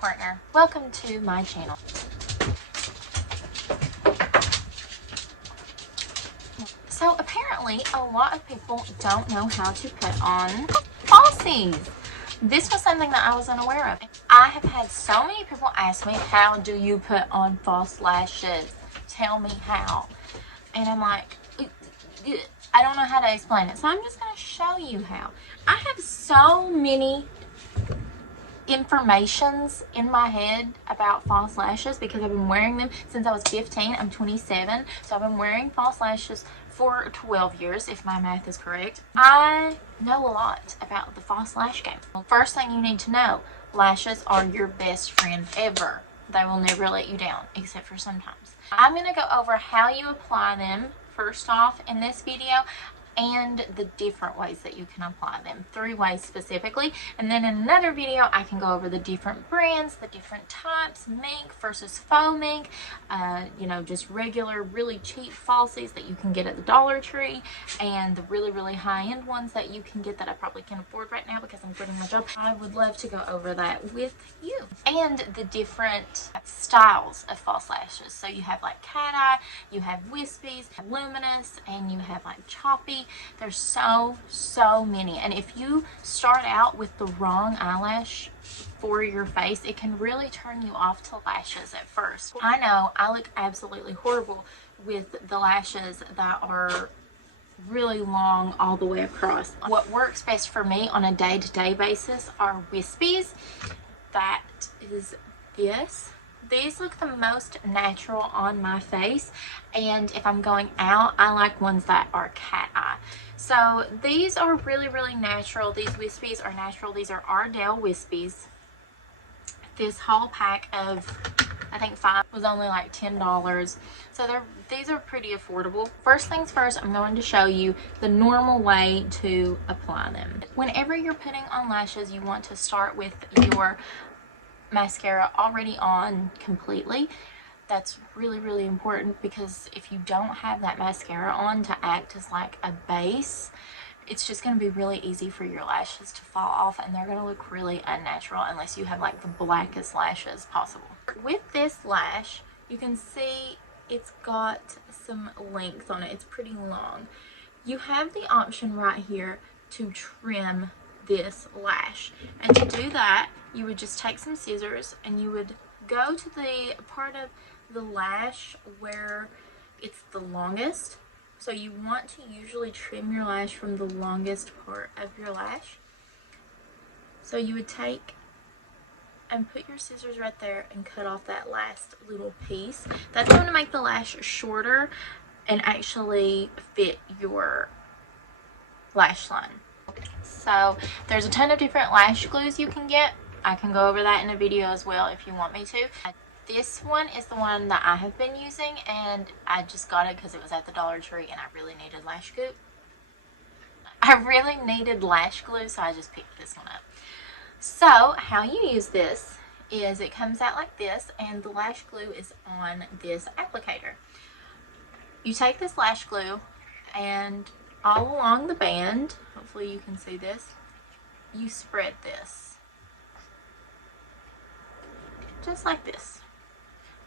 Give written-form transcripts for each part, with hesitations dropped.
partner. Welcome to my channel. So apparently a lot of people don't know how to put on falsies. This was something that I was unaware of. I have had so many people ask me, how do you put on false lashes? Tell me how. And I'm like, I don't know how to explain it. So I'm just going to show you how. I have so many informations in my head about false lashes because I've been wearing them since I was 15. I'm 27, so I've been wearing false lashes for 12 years, if my math is correct. I know a lot about the false lash game. Well, first thing you need to know, lashes are your best friend ever. They will never let you down, except for sometimes. I'm going to go over how you apply them first off in this video, and the different ways that you can apply them, 3 ways specifically. And then in another video I can go over the different brands, the different types, mink versus faux mink, you know, just regular really cheap falsies that you can get at the Dollar Tree, and the really high-end ones that you can get that I probably can't afford right now because I'm quitting my job. I would love to go over that with you, and the different styles of false lashes. So you have like cat eye, you have wispies, luminous, and you have like choppy. There's so many, and if you start out with the wrong eyelash for your face, it can really turn you off to lashes at first. I know I look absolutely horrible with the lashes that are really long all the way across. What works best for me on a day-to-day basis are wispies. That is this. These look the most natural on my face, and if I'm going out, I like ones that are cat eye. So these are really natural. These wispies are natural. These are Ardell wispies. This whole pack of, I think 5 was only like $10. So these are pretty affordable. First things first, I'm going to show you the normal way to apply them. Whenever you're putting on lashes, you want to start with your mascara already on completely. That's really important, because if you don't have that mascara on to act as like a base, it's just going to be really easy for your lashes to fall off, and they're going to look really unnatural unless you have like the blackest lashes possible. With this lash, you can see it's got some length on it. It's pretty long. You have the option right here to trim this lash, and to do that you would just take some scissors and you would go to the part of the lash where it's the longest. So you want to usually trim your lash from the longest part of your lash. So you would take and put your scissors right there and cut off that last little piece. That's going to make the lash shorter and actually fit your lash line. So there's a ton of different lash glues you can get. I can go over that in a video as well if you want me to. This one is the one that I have been using, and I just got it because it was at the Dollar Tree and I really needed lash glue. So I just picked this one up. So how you use this is it comes out like this, and the lash glue is on this applicator. You take this lash glue, and all along the band, hopefully you can see this, you spread this. Just like this.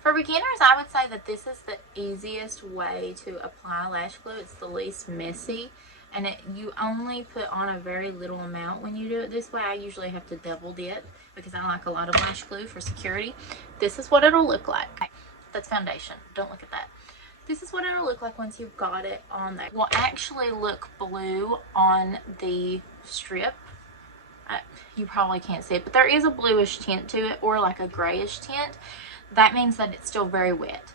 For beginners, I would say that this is the easiest way to apply lash glue. It's the least messy, and you only put on a very little amount when you do it this way. I usually have to double dip because I like a lot of lash glue for security. This is what it'll look like. That's foundation. Don't look at that. This is what it'll look like once you've got it on there. It will actually look blue on the strip. You probably can't see it, but there is a bluish tint to it, or like a grayish tint. That means that it's still very wet.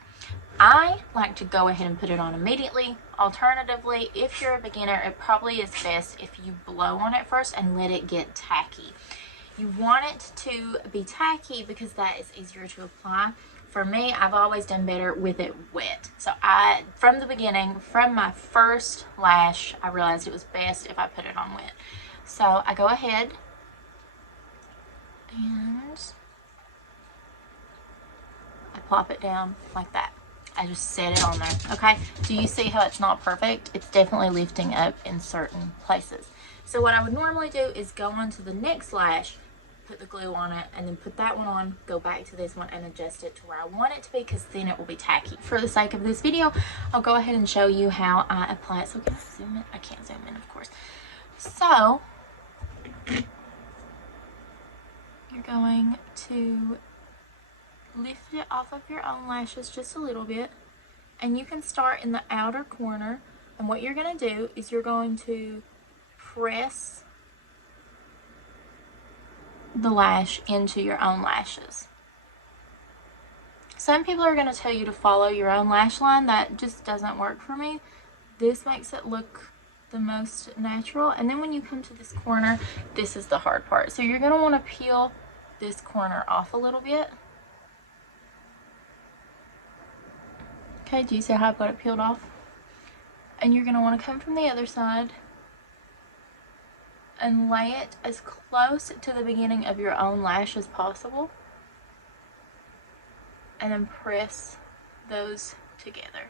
I like to go ahead and put it on immediately. Alternatively, if you're a beginner, it probably is best if you blow on it first and let it get tacky. You want it to be tacky because that is easier to apply. For me, I've always done better with it wet. So from the beginning, from my first lash, I realized it was best if I put it on wet. So I go ahead and I plop it down like that. I just set it on there. Okay, do you see how it's not perfect? It's definitely lifting up in certain places. So what I would normally do is go on to the next lash, put the glue on it, and then put that one on, go back to this one and adjust it to where I want it to be, because then it will be tacky. For the sake of this video, I'll go ahead and show you how I apply it. So can I zoom in? I can't zoom in, of course. So you're going to lift it off of your own lashes just a little bit, and you can start in the outer corner, and what you're going to do is you're going to press the lash into your own lashes. Some people are going to tell you to follow your own lash line. That just doesn't work for me. This makes it look the most natural. And then when you come to this corner, this is the hard part. So you're going to want to peel this corner off a little bit. Okay, do you see how I've got it peeled off? And you're going to want to come from the other side and lay it as close to the beginning of your own lash as possible, and then press those together.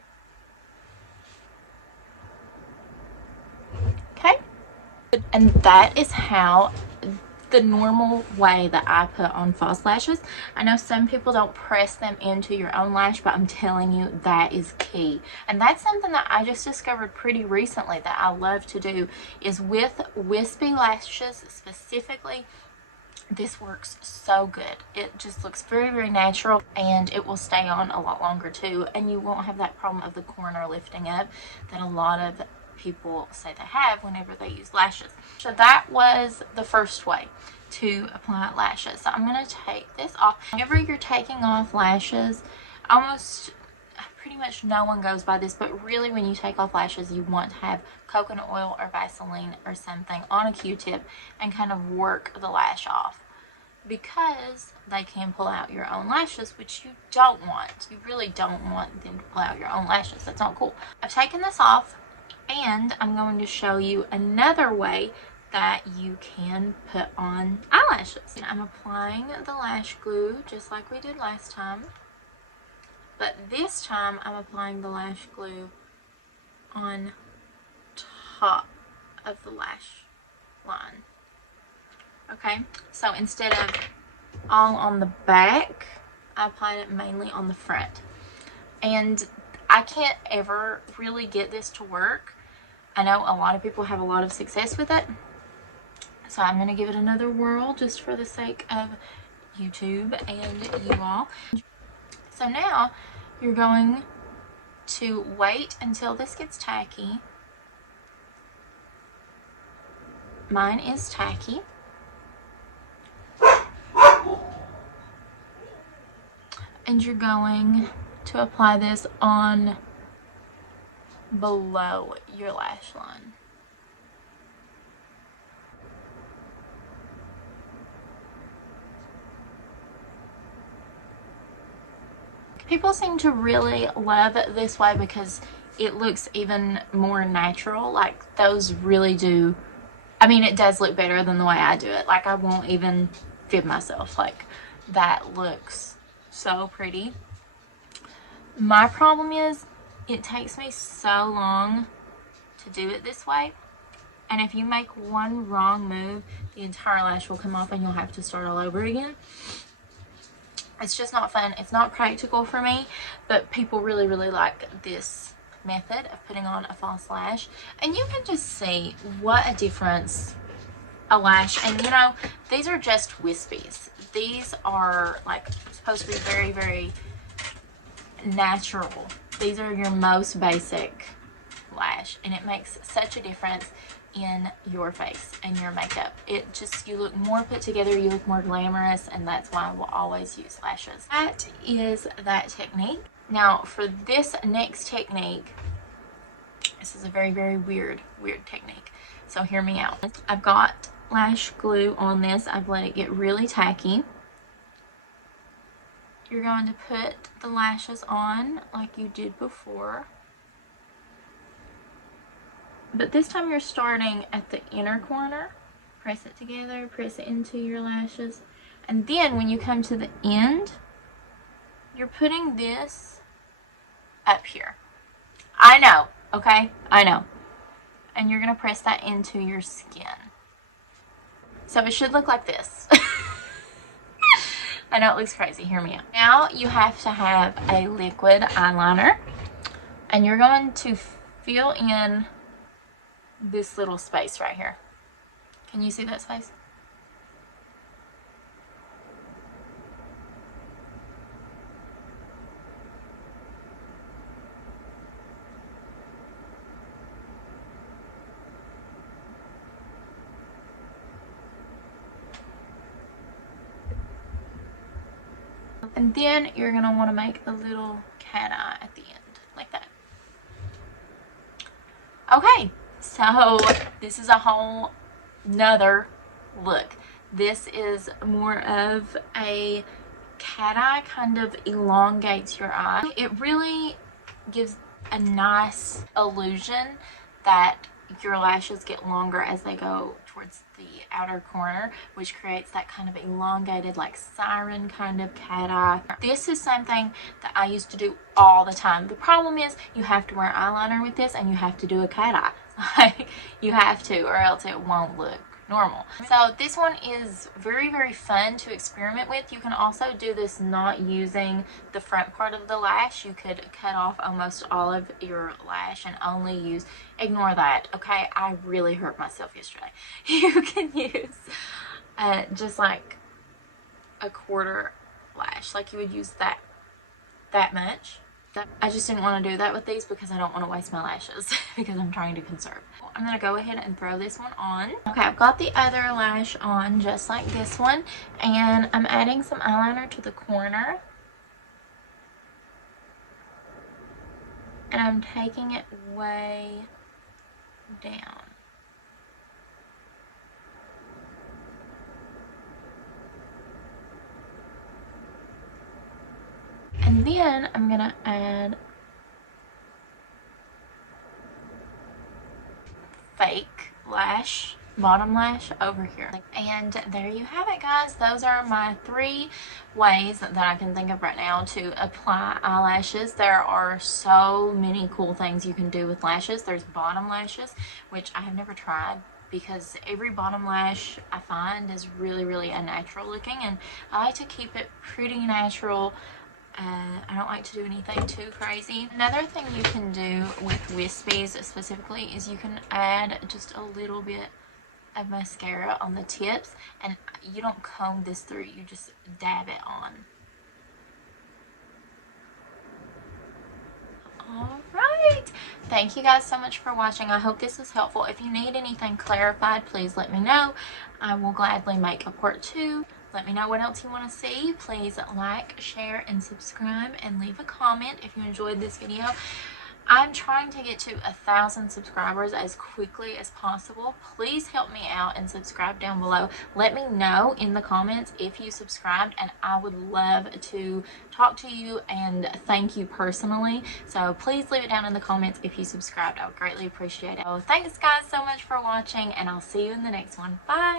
Okay, and that is how the normal way that I put on false lashes. I know some people don't press them into your own lash, but I'm telling you, that is key. And that's something that I just discovered pretty recently that I love to do, is with wispy lashes specifically. This works so good. It just looks very, very natural, and it will stay on a lot longer too, and you won't have that problem of the corner lifting up that a lot of people say they have whenever they use lashes. So that was the first way to apply lashes. So I'm going to take this off. Whenever you're taking off lashes, pretty much no one goes by this, but really when you take off lashes, you want to have coconut oil or Vaseline or something on a Q-tip and kind of work the lash off, because they can pull out your own lashes, which you don't want. You really don't want them to pull out your own lashes. That's not cool. I've taken this off, and I'm going to show you another way that you can put on eyelashes. I'm applying the lash glue just like we did last time, but this time I'm applying the lash glue on top of the lash line. Okay, so instead of all on the back, I applied it mainly on the front. And I can't ever really get this to work. I know a lot of people have a lot of success with it, so I'm going to give it another whirl just for the sake of YouTube and you all. So now you're going to wait until this gets tacky. Mine is tacky. And you're going to apply this on below your lash line. People seem to really love this way because it looks even more natural. Like, those really do, I mean, it does look better than the way I do it. Like, I won't even fib myself. Like, that looks so pretty. My problem is it takes me so long to do it this way, and if you make one wrong move, the entire lash will come off and you'll have to start all over again. It's just not fun. It's not practical for me, but people really, really like this method of putting on a false lash, and you can just see what a difference a lash, and you know, these are just wispies. These are like supposed to be very, very natural. These are your most basic lash, and it makes such a difference in your face and your makeup. It just, you look more put together, you look more glamorous, and that's why I will always use lashes. That is that technique. Now for this next technique, this is a very, very weird technique, so hear me out. I've got lash glue on this. I've let it get really tacky. You're going to put the lashes on like you did before, but this time you're starting at the inner corner. Press it together, press it into your lashes, and then when you come to the end, you're putting this up here. I know, okay? I know. And you're going to press that into your skin. So it should look like this. I know it looks crazy. Hear me out. Now you have to have a liquid eyeliner, and you're going to fill in this little space right here. Can you see that space? And then you're going to want to make a little cat eye at the end, like that. Okay, so this is a whole nother look. This is more of a cat eye, kind of elongates your eye. It really gives a nice illusion that your lashes get longer as they go towards the outer corner, which creates that kind of elongated, like siren kind of cat eye. This is something that I used to do all the time. The problem is you have to wear eyeliner with this, and you have to do a cat eye. Like, you have to, or else it won't look normal. So this one is very, very fun to experiment with. You can also do this not using the front part of the lash. You could cut off almost all of your lash and only use, ignore that, okay? I really hurt myself yesterday. You can use just like a quarter lash, like you would use that much. I just didn't want to do that with these because I don't want to waste my lashes because I'm trying to conserve. I'm going to go ahead and throw this one on. Okay, I've got the other lash on just like this one, and I'm adding some eyeliner to the corner. And I'm taking it way down. And then I'm going to add fake lash, bottom lash over here. And there you have it, guys. Those are my 3 ways that I can think of right now to apply eyelashes. There are so many cool things you can do with lashes. There's bottom lashes, which I have never tried, because every bottom lash I find is really, really unnatural looking, and I like to keep it pretty natural. I don't like to do anything too crazy. Another thing you can do with wispies specifically is you can add just a little bit of mascara on the tips, and you don't comb this through, you just dab it on. Alright, thank you guys so much for watching. I hope this was helpful. If you need anything clarified, please let me know. I will gladly make a part 2. Let me know what else you want to see. Please like, share, and subscribe, and leave a comment if you enjoyed this video. I'm trying to get to 1,000 subscribers as quickly as possible. Please help me out and subscribe down below. Let me know in the comments if you subscribed, and I would love to talk to you and thank you personally. So please leave it down in the comments if you subscribed. I would greatly appreciate it. So thanks guys so much for watching, and I'll see you in the next one. Bye!